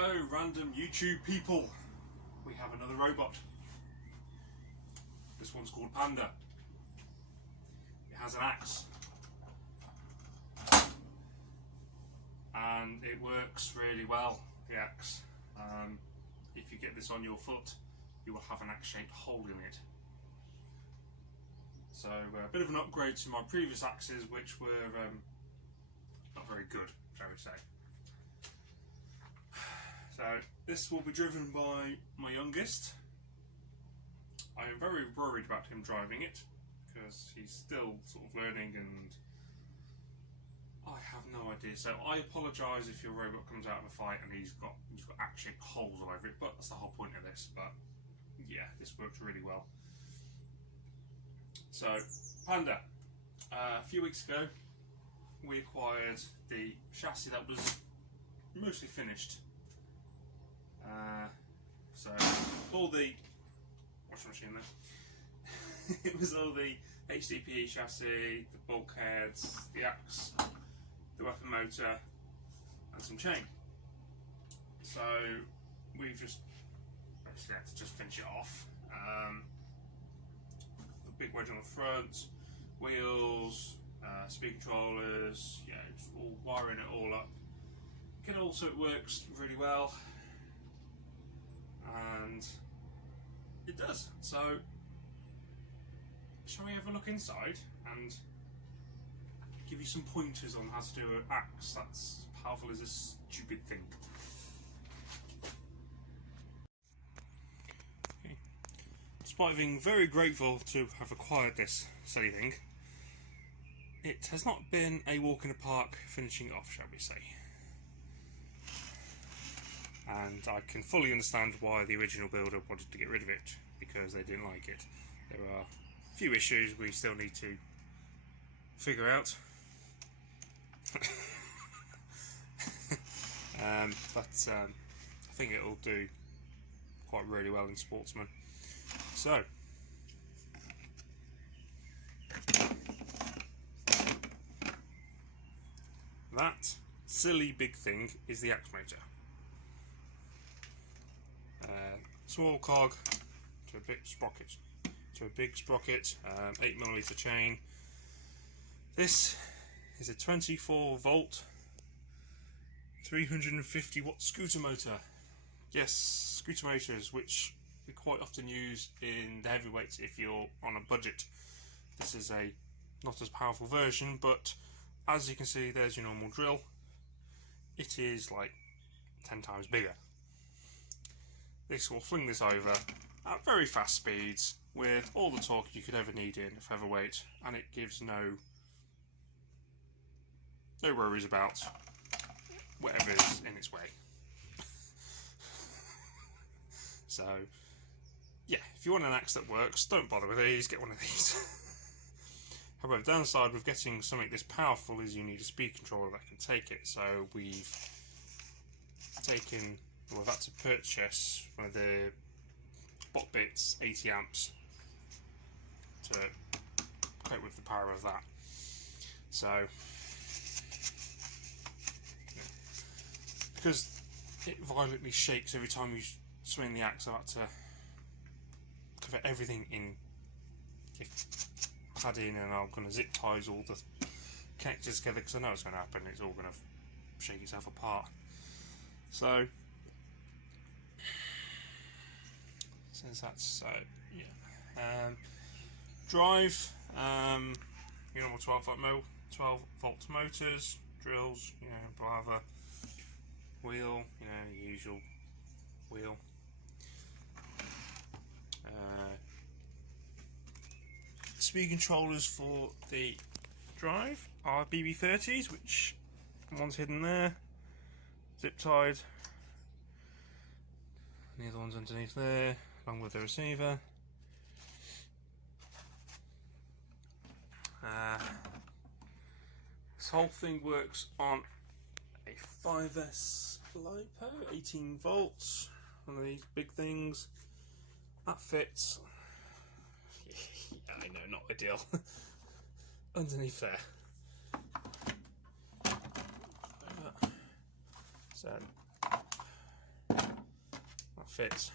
Hello random YouTube people, we have another robot. This one's called Panda. It has an axe and it works really well, the axe. If you get this on your foot you will have an axe shaped hole in it. So a bit of an upgrade to my previous axes, which were not very good, shall we say. So this will be driven by my youngest. I am very worried about him driving it because he's still sort of learning and I have no idea. So I apologise if your robot comes out of a fight and he's got axe-shaped holes all over it, but that's the whole point of this. But yeah, this works really well. So Panda, a few weeks ago we acquired the chassis that was mostly finished. So all the washing machine there. It was all the HDPE chassis, the bulkheads, the axe, the weapon motor, and some chain. So we've just basically had to just finish it off. The big wedge on the front, wheels, speed controllers, yeah, just all wiring it all up. Get it all so it works really well. And it does. So shall we have a look inside and give you some pointers on how to do an axe that's as powerful as a stupid thing. Okay. Despite being very grateful to have acquired this silly thing, it has not been a walk in the park finishing it off, shall we say. And I can fully understand why the original builder wanted to get rid of it, because they didn't like it. There are a few issues we still need to figure out. But I think it'll do quite really well in Sportsman. So that silly big thing is the axe motor. Small cog to a big sprocket, 8mm chain. This is a 24 volt 350 watt scooter motor. Yes, scooter motors, which we quite often use in the heavyweights if you're on a budget. This is a not as powerful version, but as you can see, there's your normal drill. It is like 10 times bigger. This will fling this over at very fast speeds with all the torque you could ever need in a featherweight, and it gives no worries about whatever is in its way. So yeah, if you want an axe that works, don't bother with these, get one of these. However, the downside with getting something this powerful is you need a speed controller that can take it. So we've had to purchase one of the bot bits 80 amps to cope with the power of that. So because it violently shakes every time you swing the axe, I've had to cover everything in padding, and I'm going to zip ties all the connectors together because I know it's going to happen. It's all going to shake itself apart. So since that's yeah, drive, your normal 12 volt motors, drills, you know, blather, wheel, you know, usual wheel, speed controllers for the drive are BB30s, which one's hidden there, zip tied, and the other one's underneath there, along with the receiver. This whole thing works on a 5S LiPo, 18 volts, one of these big things. That fits, yeah, I know, not ideal, underneath there. So fits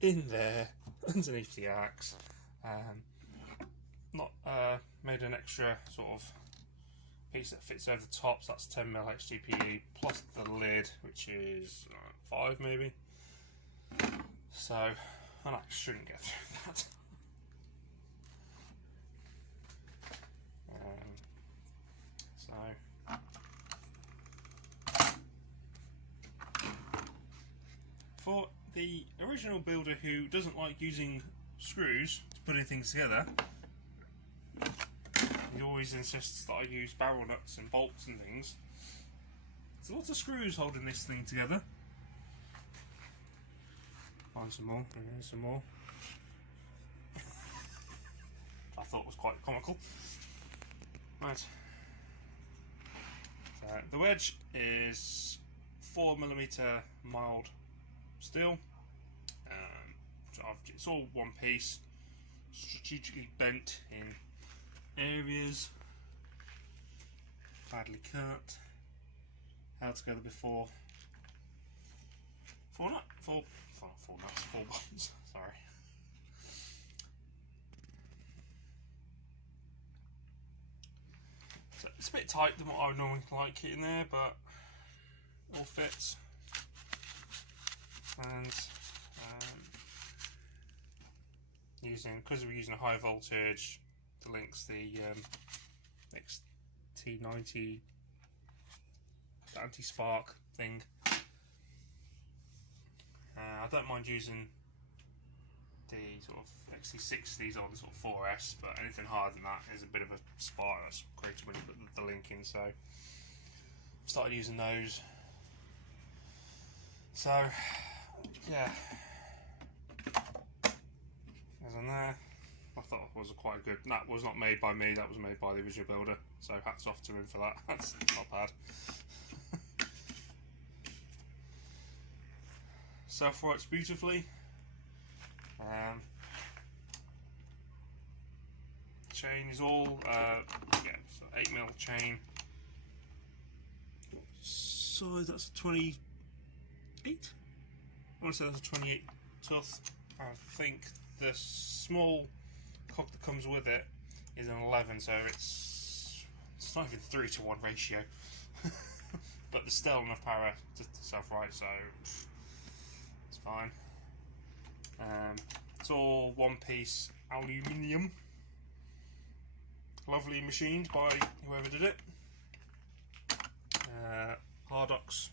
in there underneath the axe. Not made an extra sort of piece that fits over the top, so that's 10mm HDPE plus the lid, which is 5 maybe. So an axe shouldn't get through that. For the original builder who doesn't like using screws to putting things together, he always insists that I use barrel nuts and bolts and things. There's lots of screws holding this thing together. Find some more, here's some more. I thought it was quite comical. Right. So the wedge is 4mm mild steel. It's all one piece, strategically bent in areas, badly cut, held together before. Four bolts. Sorry. So it's a bit tight than what I would normally like it in there, but it all fits. And because we're using a high voltage, the link's the XT90 anti-spark thing. I don't mind using the sort of XT60s on sort of 4S, but anything higher than that is a bit of a spark that's created when you put the link in. So I've started using those. So yeah, there's on there. I thought it was quite good. That was not made by me, that was made by the original builder, so hats off to him for that. That's not bad. Self-writes beautifully. Chain is all yeah, so 8mm chain. So that's a 28. I want to say that's a 28 tooth. I think the small cock that comes with it is an 11, so it's not even 3-to-1 ratio. But there's still enough power to self-right, so it's fine. It's all one piece aluminium, lovely machined by whoever did it. Hardox,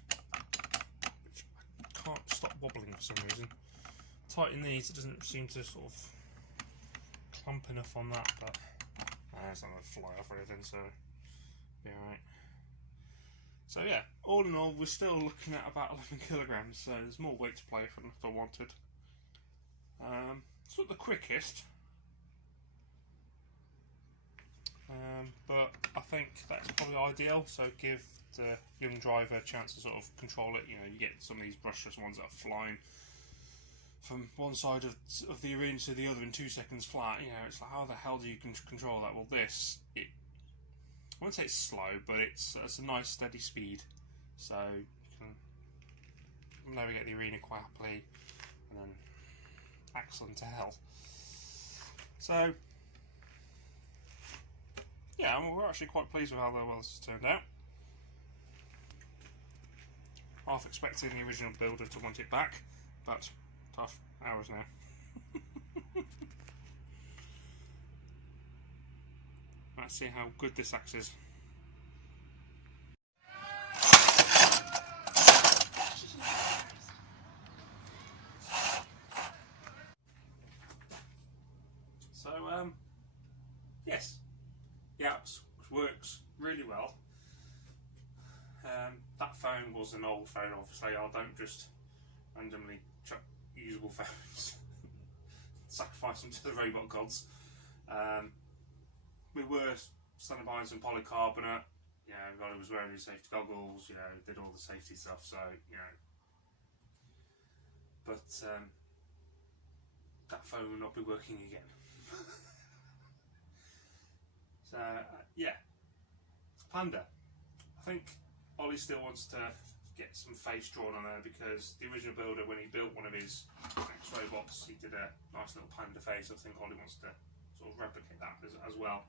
which I can't stop wobbling for some reason. Tighten these, it doesn't seem to sort of clump enough on that, but it's not going to fly off or anything, so be alright. So yeah, all in all, we're still looking at about 11 kilograms, so there's more weight to play with if I wanted. It's not the quickest, but I think that's probably ideal, so give the young driver a chance to sort of control it. You know, you get some of these brushless ones that are flying from one side of the arena to the other in 2 seconds flat. You know, it's like, how the hell do you control that? Well, this, I wouldn't say it's slow, but it's a nice steady speed, so you can navigate the arena quite happily, and then excellent to hell. So yeah, we're actually quite pleased with how well this has turned out. Half expecting the original builder to want it back, but tough hours now. Let's see how good this axe is. So yes, the axe works really well. That phone was an old phone, obviously. I don't just randomly chuck usable phones, sacrifice them to the robot gods. We were standing behind some polycarbonate. You know, the guy who was wearing his safety goggles, you know, did all the safety stuff, so, you know. But that phone will not be working again. So, yeah. Panda. I think Ollie still wants to get some face drawn on there, because the original builder, when he built one of his X robots, he did a nice little panda face. I think Ollie wants to sort of replicate that as well.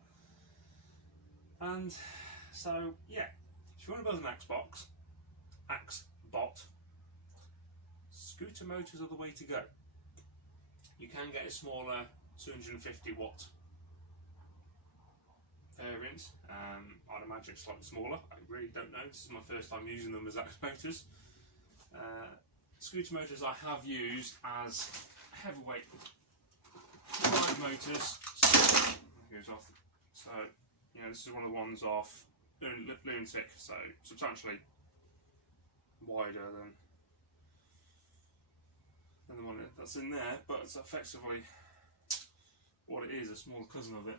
And so yeah, if you want to build an Axe bot, scooter motors are the way to go. You can get a smaller 250 watt variant. I'd imagine it's slightly smaller. I really don't know. This is my first time using them as Axe motors. Scooter motors I have used as heavyweight drive motors. It goes off. So you know, this is one of the ones off Lunatic, so substantially wider than the one that's in there, but it's effectively what it is, a smaller cousin of it.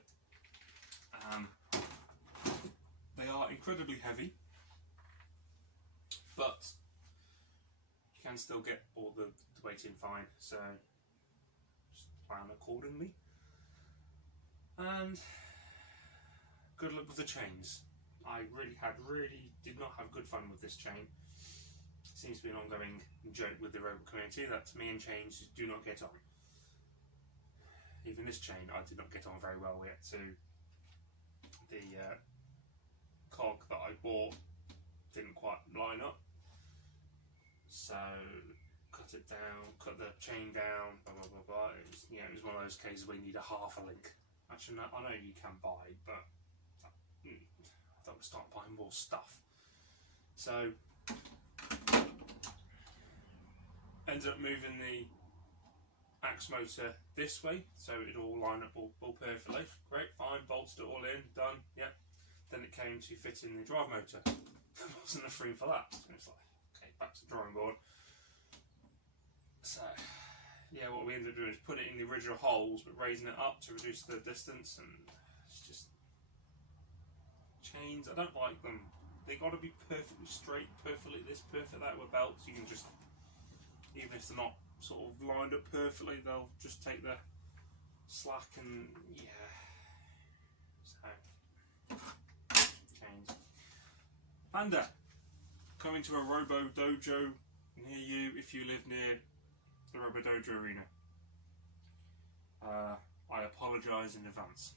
They are incredibly heavy, but you can still get all the weight in fine, so just plan accordingly. And good luck with the chains. I really did not have good fun with this chain. It seems to be an ongoing joke with the robot community that me and chains do not get on. Even this chain I did not get on very well with. To the cog that I bought didn't quite line up, so cut it down, cut the chain down, blah blah blah blah. It was, you know, it was one of those cases where you need a half a link. Actually, no, I know you can buy, but I thought we'd start buying more stuff. So ended up moving the Axe motor this way, so it all line up all perfectly. Great, fine, bolted it all in, done, yep. Then it came to fitting the drive motor. There wasn't enough room for that. So it's like, okay, back to the drawing board. So, yeah, what we ended up doing is put it in the original holes, but raising it up to reduce the distance, and it's just chains. I don't like them. They got to be perfectly straight, perfectly this, perfect that. With belts, you can just, even if they're not sort of lined up perfectly, they'll just take the slack, and yeah. So chains. Panda, coming to a Robo Dojo near you if you live near the Robo Dojo arena. I apologise in advance.